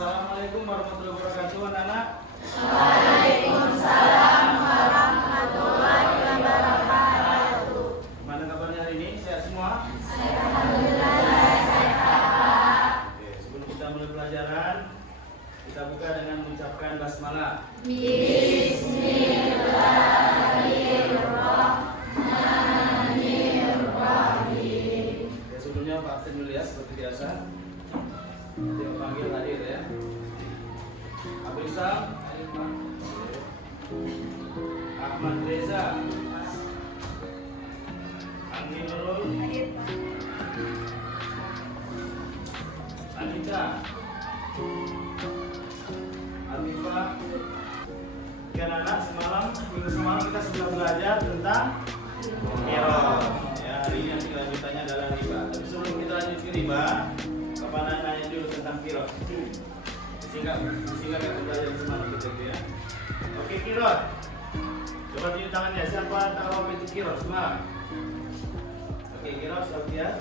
Assalamualaikum warahmatullahi wabarakatuh, anak-anak. Waalaikumsalam warahmatullahi wabarakatuh. Gimana kabarnya hari ini? Sehat semua? Alhamdulillah sehat. Oke, sebelum kita mulai pelajaran, kita buka dengan mengucapkan basmalah. Bismillahirrahmanirrahim. Oke, sebelumnya Pak absen dulu ya, seperti biasa. Nanti panggil hadir ya. Abu Isam, hadir Pak. Ahmad Reza, Anggi Nurul, Anita, Alifah. Kan anak minggu semalam kita sudah belajar tentang kirot. Ya, hari ini nanti lanjutannya adalah riba. Tapi sebelum kita lanjut ke riba, kapan nanya dulu tentang kirot? Sehingga kita belajar semalam kita ya. Oke, kirot. Coba tunjuk tangannya. Siapa tahu apa itu kirot semalam? Oke, kirot Sofia.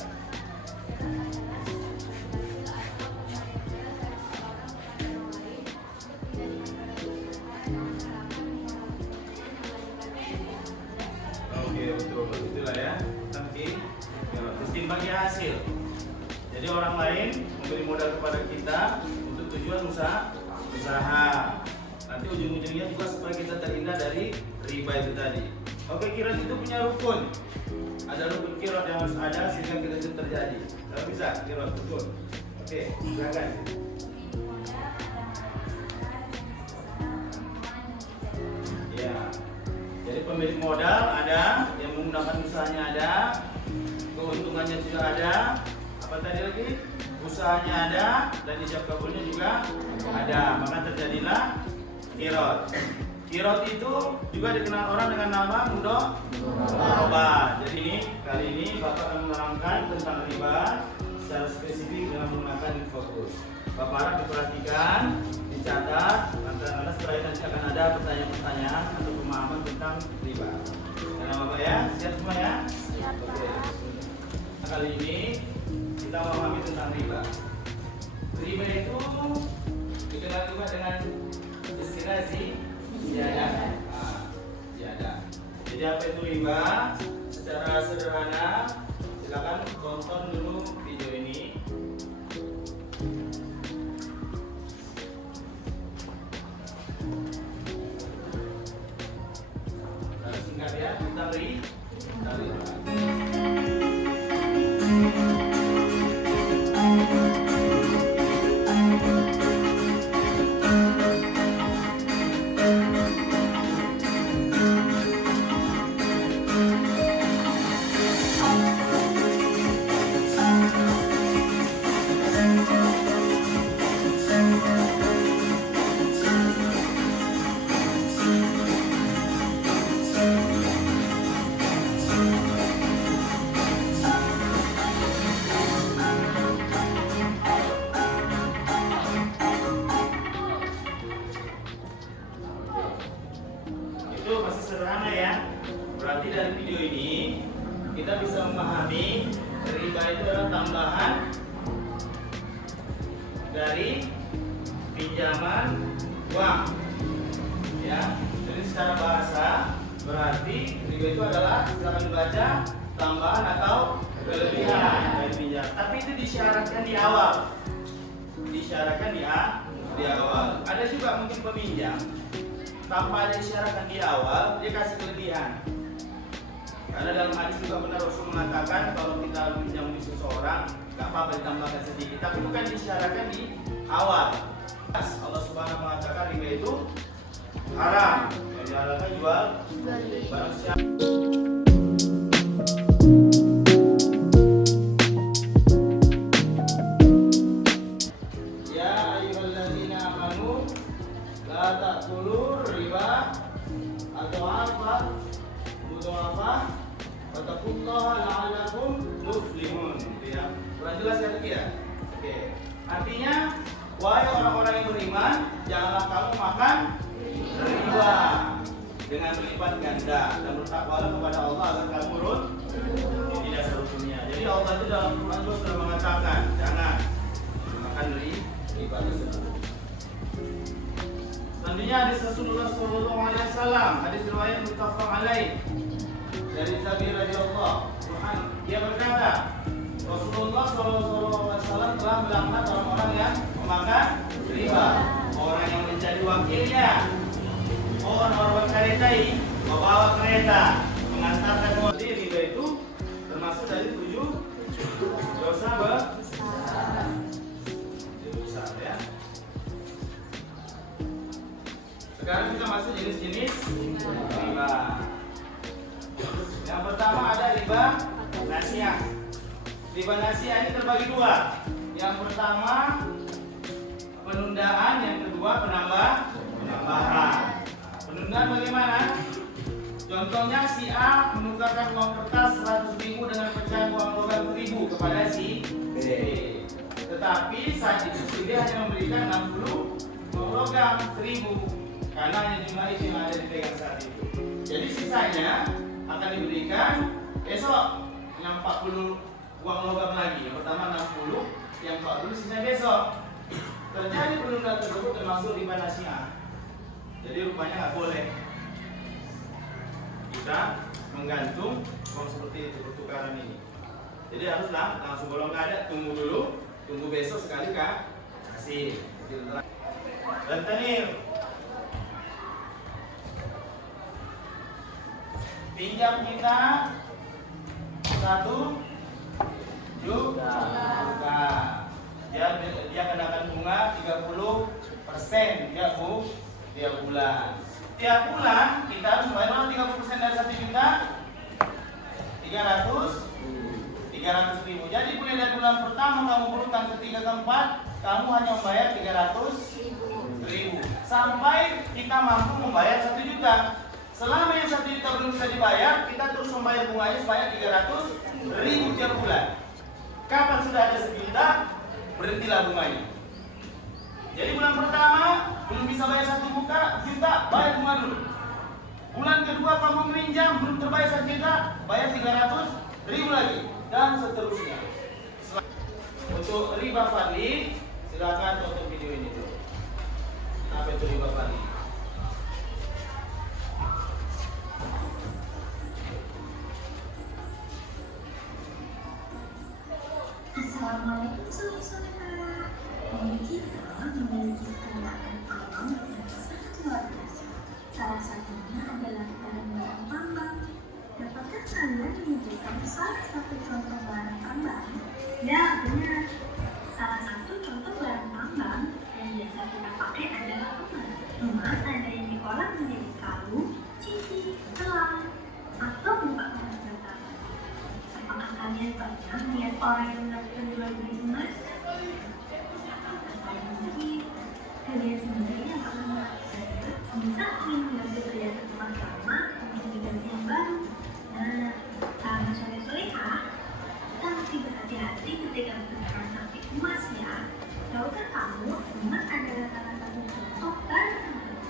Oke, betul. Itulah ya. Nanti sistem bagi hasil. Jadi orang lain memberi modal kepada kita untuk tujuan usaha. Nanti ujung-ujungnya juga supaya kita terhindar dari riba itu tadi. Oke, kirot itu punya rukun. Ada rukun kirot yang harus ada sehingga kirot itu terjadi. Kalau bisa kirot betul. Oke, silakan. Ya. Jadi pemilik modal ada, yang menggunakan usahanya ada, keuntungannya juga ada. Apa tadi lagi? Usahanya ada dan ijab kabulnya juga ada. Maka terjadilah kirot. Kirot itu juga dikenal orang dengan nama mudharabah. Jadi kali ini Bapak akan menerangkan tentang riba secara spesifik dengan menggunakan fokus. Bapak harap diperhatikan, dicatat, karena setelah ini nanti akan ada pertanyaan-pertanyaan atau pemahaman tentang riba. Karena Bapak ya, siap semua ya? Siap, Pak. Oke. Kali ini kita memahami tentang riba. Riba itu dikenal juga dengan istilah ziyadah. Ziyadah. Jadi apa itu riba? Secara sederhana, silakan tonton dulu video ini. Singkat ya, kita riba. Itu masih sederhana ya. Berarti dari video ini kita bisa memahami riba itu adalah tambahan dari pinjaman uang. Ya. Jadi secara bahasa berarti riba itu adalah, silakan dibaca, tambahan atau kelebihan dari pinjam. Tapi itu disyaratkan di awal. Disyaratkan di awal. Ada juga mungkin peminjam tanpa ada disyaratkan di awal, dia kasih kelebihan. Karena dalam hadis juga benar Rasul mengatakan kalau kita pinjam di seseorang, nggak apa-apa ditambahkan sedikit, tapi bukan disyaratkan di awal. Allah Subhanahu mengatakan riba itu haram. Yang dihalalkan jual barang siapa. Ya ayyuhalladzina amanu la ta'kulu riba adha'afan mudha'afah wa taqullaha la'allakum muflihun. Ya. Kurang jelas ya tadi ya? Oke. Artinya, wahai orang-orang yang beriman, janganlah kamu makan riba dengan berlipat ganda dan bertakwalah kepada Allah agar kamu urut di dasar hukumnya. Jadi Allah itu dalam Quran sudah mengatakan jangan makan riba tersebut. Selanjutnya hadis Rasulullah sallallahu alaihi wasallam, hadis riwayat muttafaq alaih dari Jabir radhiyallahu anhu. Dia berkata, Rasulullah sallallahu alaihi wasallam telah melaknat orang-orang yang memakan riba, orang yang menjadi wakilnya, orang-orang berkaretai, membawa kereta, mengantarkan uang. Riba itu termasuk dari 7 dosa besar ya. Sekarang kita masuk jenis-jenis riba. Yang pertama ada riba nasiah. Riba nasiah ini terbagi 2. Yang pertama penundaan, yang kedua penambahan. Penundaan bagaimana? Contohnya si A menukarkan uang kertas 100.000 dengan pecahan uang logam 1.000 kepada si B. Tetapi saat itu si B hanya memberikan 60 uang logam 1.000 karena hanya jumlah itu yang ada dipegang saat itu. Jadi sisanya akan diberikan besok yang 40 uang logam lagi. Yang pertama 60, yang 40 sisanya besok. Terjadi penundaan tersebut termasuk riba nasiah. Jadi rupanya nggak boleh kita menggantung uang seperti itu, pertukaran ini. Jadi haruslah langsung, kalau nggak ada tunggu dulu, tunggu besok sekali kasih. Rentenir, pinjam kita 1 juta. Dia kenakan bunga 30% tiap bulan. Tiap bulan kita harus bayar 30% dari 1 juta, 300.000. Jadi mulai dari bulan pertama kamu berutang, ketiga, keempat kamu hanya membayar 300.000 sampai kita mampu membayar 1 juta. Selama yang 1 juta belum bisa dibayar, kita terus membayar bunganya sebanyak 300.000 tiap bulan. Kapan sudah ada 1 juta, berhentilah bunganya. Jadi bulan pertama belum bisa bayar 1 juta, bayar bunga dulu. Bulan kedua kamu meminjam belum terbayar 1 juta, bayar 300.000 lagi, dan seterusnya. Untuk riba fadli, silakan tonton video ini dulu. Apa itu riba fadli? Assalamualaikum saudara-saudara. Kita memiliki kekayaan alam yang sangat luar biasa. Salah satunya adalah barang-barang tambang. Dapatkah kalian menunjukkan salah satu contoh barang tambang? Ya, benar. Salah satu contoh barang tambang yang biasa kita pakai adalah emas. Emas ada yang diolah menjadi kalung, cincin, gelang, atau buka emas batangan. Apakah kalian pernah melihat orang yang melakukan jual beli emas? Atau mungkin kalian sendiri yang pernah melakukannya, misal ingin mengambil perhiasan emas lama untuk diganti yang baru. Nah, sahabat soleh-soleha, kita mesti berhati-hati ketika bertransaksi emas ya. Tahukah kamu, emas adalah salah satu contoh barang tambang.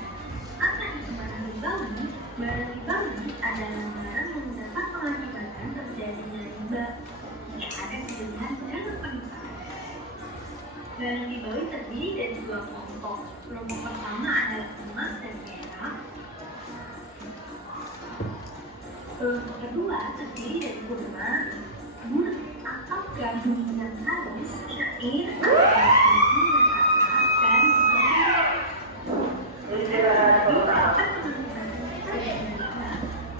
Apa itu barang ribawi? Barang ribawi adalah barang yang dapat mengakibatkan terjadinya riba jika ada pilihan dalam penipuan. Barang ribawi terdiri dari 2 kelompok. Kelompok pertama adalah emas dan perak. Kelompok kedua terdiri dari kurma, gula atau gandum yang halus, syair, gandum yang kasar, dan jahe. Dapat menentukan kita dengan riba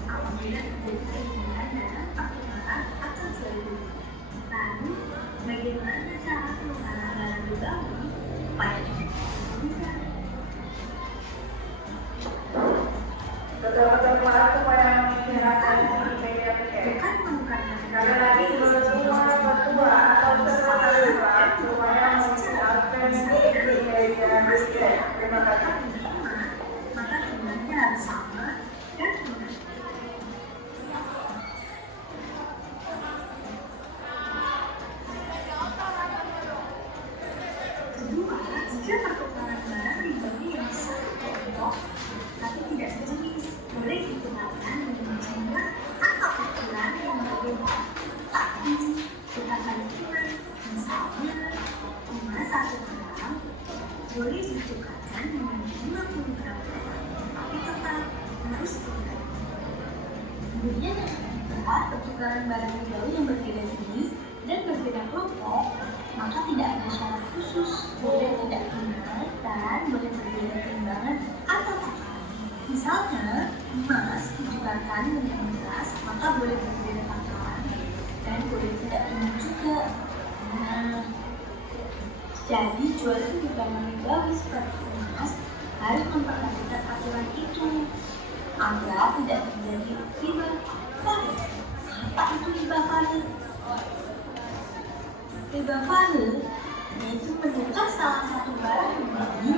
apabila terjadi perubahan dalam pertukaran atau jual beli. Lalu, bagaimana cara penukaran barang ribawi supaya tidak terlibat? Betul-betul supaya menghilangkan media Bukan menukarkan Sekali lagi semua berdua atau supaya menghilangkan media. Terima kasih. maka jumlahnya harus sama dan benar. Kedua, jika pertukaran barang ribawi yang satu kelompok tapi tidak sejenis, boleh digunakan dengan jumlah atau ukuran yang berbeda. Tapi kita pastikan, misalnya emas 1 gram boleh ditukarkan dengan 50 gram perak, tapi tetap harus ditukar. Kemudian yang ketiga, pertukaran barang ribawi yang berbeda jenis dan berbeda kelompok, maka tidak ada syarat khusus, boleh tidak tunai dan boleh berbeda timbangan atau takaran. Misalnya, emas ditukarkan dengan beras, maka boleh berbeda takaran dan boleh tidak tunai juga. Nah, jadi jual beli barang ribawi seperti emas harus memperhatikan aturan itu agar tidak terjadi riba fadl. Apa itu riba fadl? Riba fadl yaitu menukar salah satu barang ribawi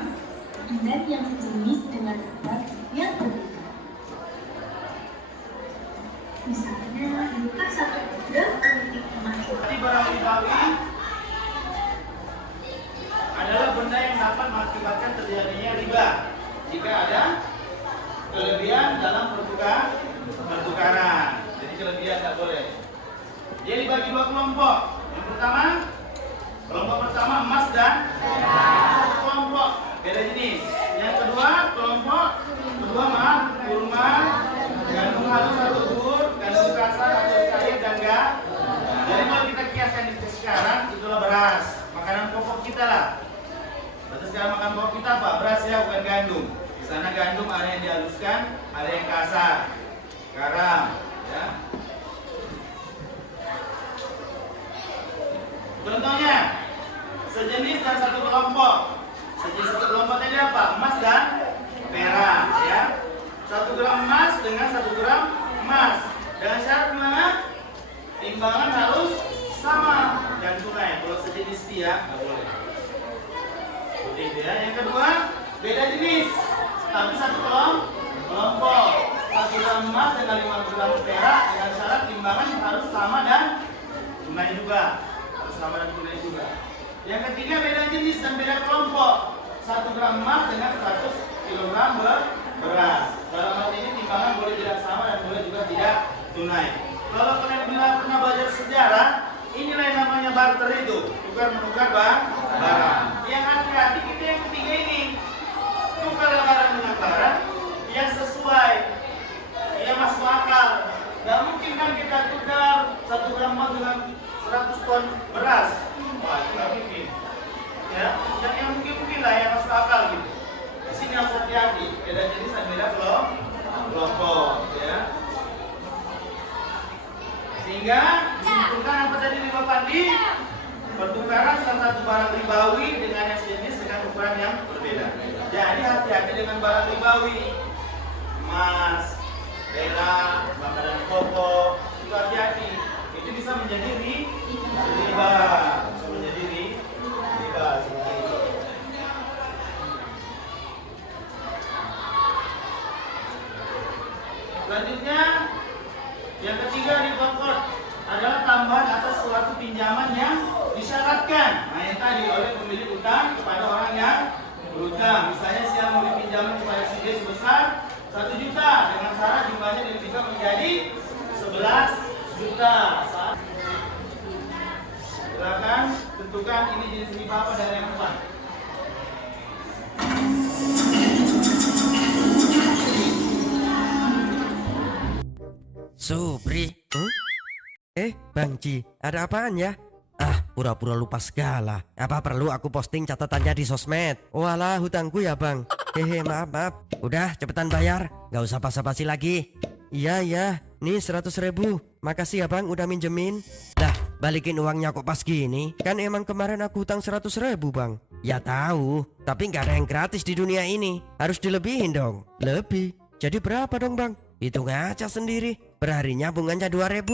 dengan yang sejenis dengan harga yang berbeda. Misalnya, menukar 1 gram politik emas. Berarti barang ribawi adalah benda yang dapat mengakibatkan terjadinya riba jika ada kelebihan dalam pertukaran. Jadi kelebihan tidak boleh. Dia dibagi 2 kelompok. Yang pertama, kelompok pertama emas dan satu kelompok beda jenis. Yang kedua, kelompok kedua kurma, gandum halus atau bubur, gandum kasar atau cair dan gas. Jadi kalau kita kiaskan di sekarang, itulah beras, makanan pokok kita lah. Berarti sekarang makan pokok kita apa? Beras ya, bukan gandum. Di sana gandum ada yang dihaluskan, ada yang kasar, garam, ya. Contohnya, sejenis dan satu kelompok. Sejenis satu kelompok tadi apa? Emas dan perak, ya. 1 gram emas dengan 1 gram emas. Dengan syarat gimana? Timbangan harus sama dan tunai. Kalau sejenis dia nggak boleh. Seperti itu ya. Yang kedua, beda jenis, tapi satu kelompok. 1 gram emas dengan 5 gram perak dengan syarat timbangan harus sama dan tunai juga. Harus sama dan tunai juga. Yang ketiga, beda jenis dan beda kelompok. 1 gram emas dengan 100 kg beras. Dalam hal ini timbangan boleh tidak sama dan boleh juga tidak tunai. Kalau kalian pernah belajar sejarah, inilah yang namanya barter itu, tukar menukar barang. Yang hati-hati kita yang ketiga ini, tukar barang dengan barang yang sesuai, yang masuk akal. Gak mungkin kan kita tukar 1 gram emas dengan 100 ton beras. Wah, itu gak mungkin. Ya, yang mungkin lah yang masuk akal gitu. Di sini harus hati-hati, beda jenis dan beda kelompok, ya. Sehingga disimpulkan apa tadi riba fadli? Pertukaran salah satu barang ribawi dengan yang sejenis dengan ukuran yang berbeda. Jadi hati-hati dengan barang ribawi, emas, perak, makanan pokok, itu hati-hati. Itu bisa menjadi riba, bisa menjadi riba seperti itu. Selanjutnya, yang ketiga riba qard adalah tambahan atas suatu pinjaman yang disyaratkan. Nah, yang tadi oleh pemilik utang kepada orang yang berutang. Misalnya si yang memberi pinjaman kepada si D sebesar 1 juta dengan syarat jumlahnya diberikan menjadi 11 juta. Silakan tentukan ini jenis riba apa dari yang depan. Supri, Bang Ji, ada apaan ya? Ah, pura-pura lupa segala. Apa perlu aku posting catatannya di sosmed? Walah, hutangku ya bang. Maaf. Udah, cepetan bayar. Gak usah basa-basi lagi. Iya, nih 100.000. Makasih ya bang, udah minjemin. Lah, balikin uangnya kok pas gini? Kan emang kemarin aku hutang 100.000 bang. Ya tahu, tapi nggak ada yang gratis di dunia ini. Harus dilebihin dong. Lebih? Jadi berapa dong bang? Hitung aja sendiri. Perharinya bunganya 2.000.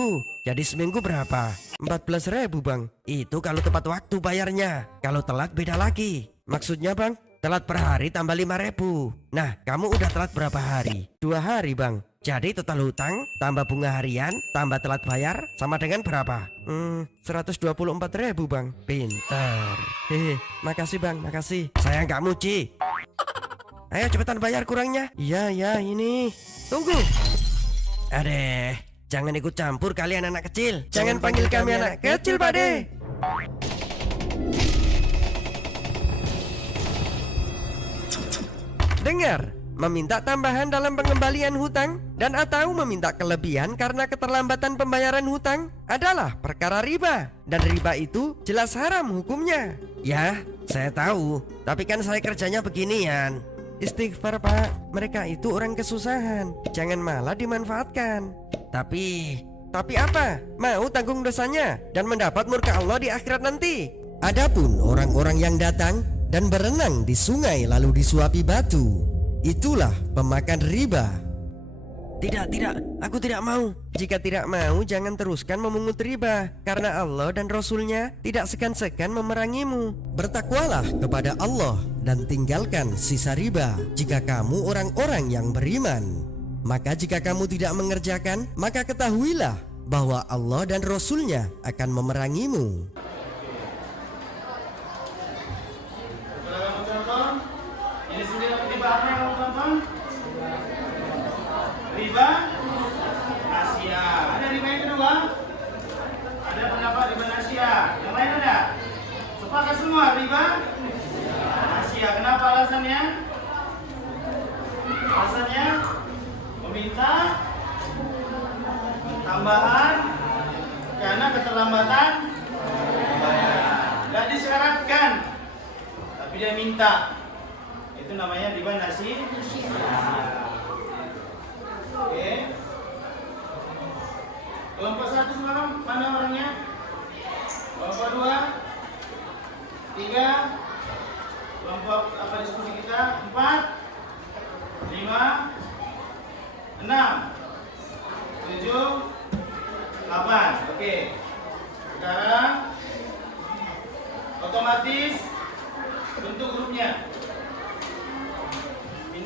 Jadi seminggu berapa? 14.000 bang. Itu kalau tepat waktu bayarnya. Kalau telat beda lagi. Maksudnya bang, telat per hari tambah 5.000. Nah, kamu udah telat berapa hari? 2 hari bang. Jadi total hutang tambah bunga harian tambah telat bayar sama dengan berapa? 124.000 bang. Pintar. Makasih bang, makasih. Saya nggak muji. Ayo cepetan bayar kurangnya. Iya ini. Tunggu. Adeh, jangan ikut campur kalian anak kecil. Jangan panggil kami anak kecil, Pak De. Dengar, meminta tambahan dalam pengembalian hutang dan atau meminta kelebihan karena keterlambatan pembayaran hutang adalah perkara riba. Dan riba itu jelas haram hukumnya. Ya, saya tahu, tapi kan saya kerjanya beginian. Istighfar Pak, mereka itu orang kesusahan, jangan malah dimanfaatkan. Tapi apa? Mau tanggung dosanya dan mendapat murka Allah di akhirat nanti. Adapun orang-orang yang datang dan berenang di sungai lalu disuapi batu, itulah pemakan riba. Tidak, aku tidak mau. Jika tidak mau, jangan teruskan memungut riba, karena Allah dan Rasul-Nya tidak segan-segan memerangimu. Bertakwalah kepada Allah dan tinggalkan sisa riba jika kamu orang-orang yang beriman. Maka jika kamu tidak mengerjakan, maka ketahuilah bahwa Allah dan Rasul-Nya akan memerangimu. Kamu tonton, ini sendiri riba apa yang kamu tonton? Riba Asia. Ada riba yang kedua? Ada pendapat riba Asia. Yang lain ada? Sepakat semua riba Asia. Kenapa alasannya? Alasannya meminta tambahan karena keterlambatan pembayaran. Tidak disyaratkan, tapi dia minta. Itu namanya riba Asia. Oke. Kelompok 1 sekarang mana orangnya? Kelompok 2, 3. Kelompok apa diskusi kita? 4, 5, 6, 7, 8. Oke. Sekarang otomatis bentuk grupnya.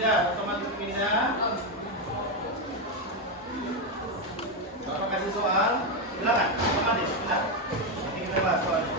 Otomatis pindah. Bapak kasih soal, silakan. Otomatis pindah. Nanti kita bahas soalnya.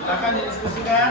Silakan didiskusikan.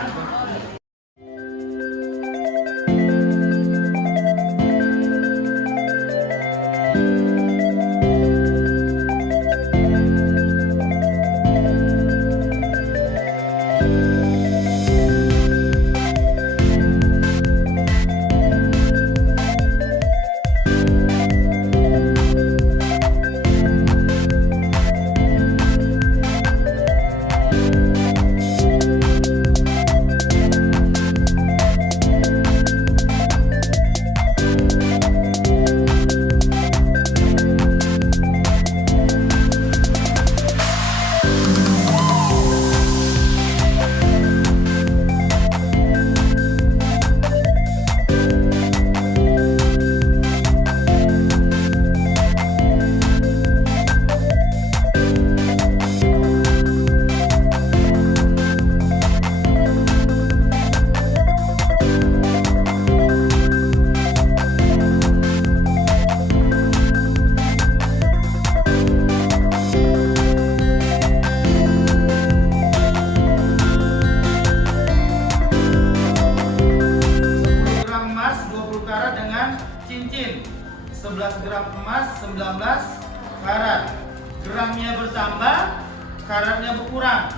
Cincin 11 gram emas 19 karat. Gramnya bertambah, karatnya berkurang.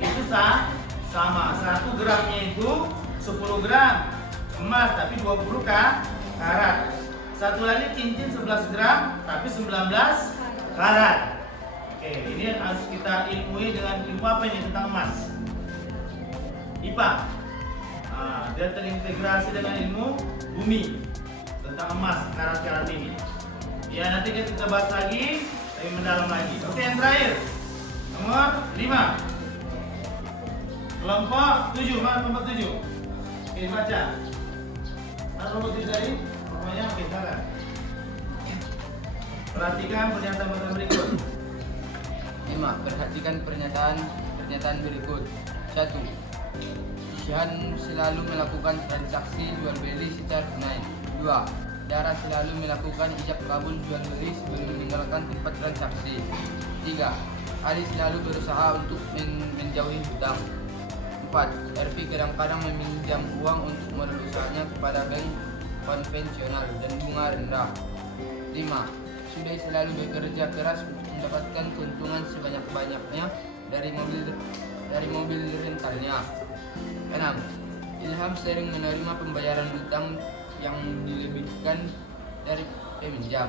Itu sama. 1 gramnya itu 10 gram emas tapi 20 karat. Satu lagi cincin 11 gram tapi 19 karat. Oke, ini harus kita ilmui dengan ilmu apa ini tentang emas? IPA. Dia terintegrasi dengan ilmu bumi tentang emas, karat-karat ini. Ya, nanti kita bahas lagi, lebih mendalam lagi. Oke, yang terakhir nomor 5, kelompok 7. Mana kelompok 7? Oke, baca. Mana kelompok 7 tadi? Pokoknya oke, silakan. Perhatikan pernyataan berikut. 5. Perhatikan pernyataan berikut. 1. Syahan selalu melakukan transaksi jual beli secara tunai. 2. Dara selalu melakukan ijab kabul jual beli sebelum meninggalkan tempat transaksi. 3. Ali selalu berusaha untuk menjauhi hutang. 4. Ervi kadang-kadang meminjam uang untuk modal usahanya kepada bank konvensional dan bunga rendah. 5. Sudah selalu bekerja keras untuk mendapatkan keuntungan sebanyak-banyaknya dari mobil rentalnya. 6. Ilham sering menerima pembayaran utang yang dilebihkan dari peminjam,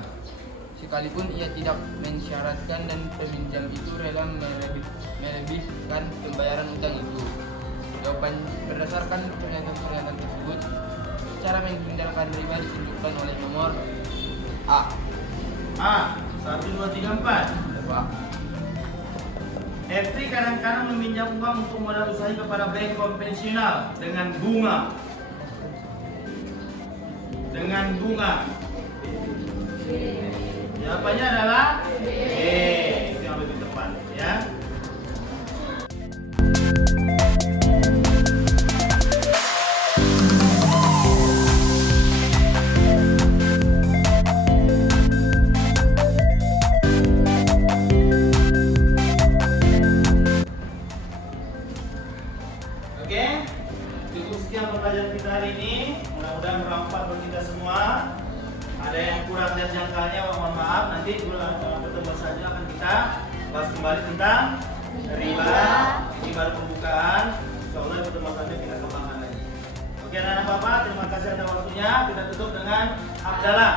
sekalipun ia tidak mensyaratkan dan peminjam itu rela melebihkan pembayaran utang itu. Jawaban berdasarkan pernyataan tersebut, cara menghindarkan riba ditunjukkan oleh nomor A. 1, 2, 3, 4. Coba. Efri kadang-kadang meminjam uang untuk modal usaha kepada bank konvensional dengan bunga. Jawabannya adalah B. Itu yang lebih tepat ya. Oke, cukup sekian pembelajaran kita hari ini. Mudah-mudahan bermanfaat bagi kita semua. Ada yang kurang dan jangkalnya, mohon maaf. Nanti bulan pertemuan saja akan kita bahas kembali tentang riba. Ini baru pembukaan. Insyaallah pertemuan saja kita kembangkan lagi. Oke, anak-anak bapak, terima kasih atas waktunya. Kita tutup dengan Abdallah.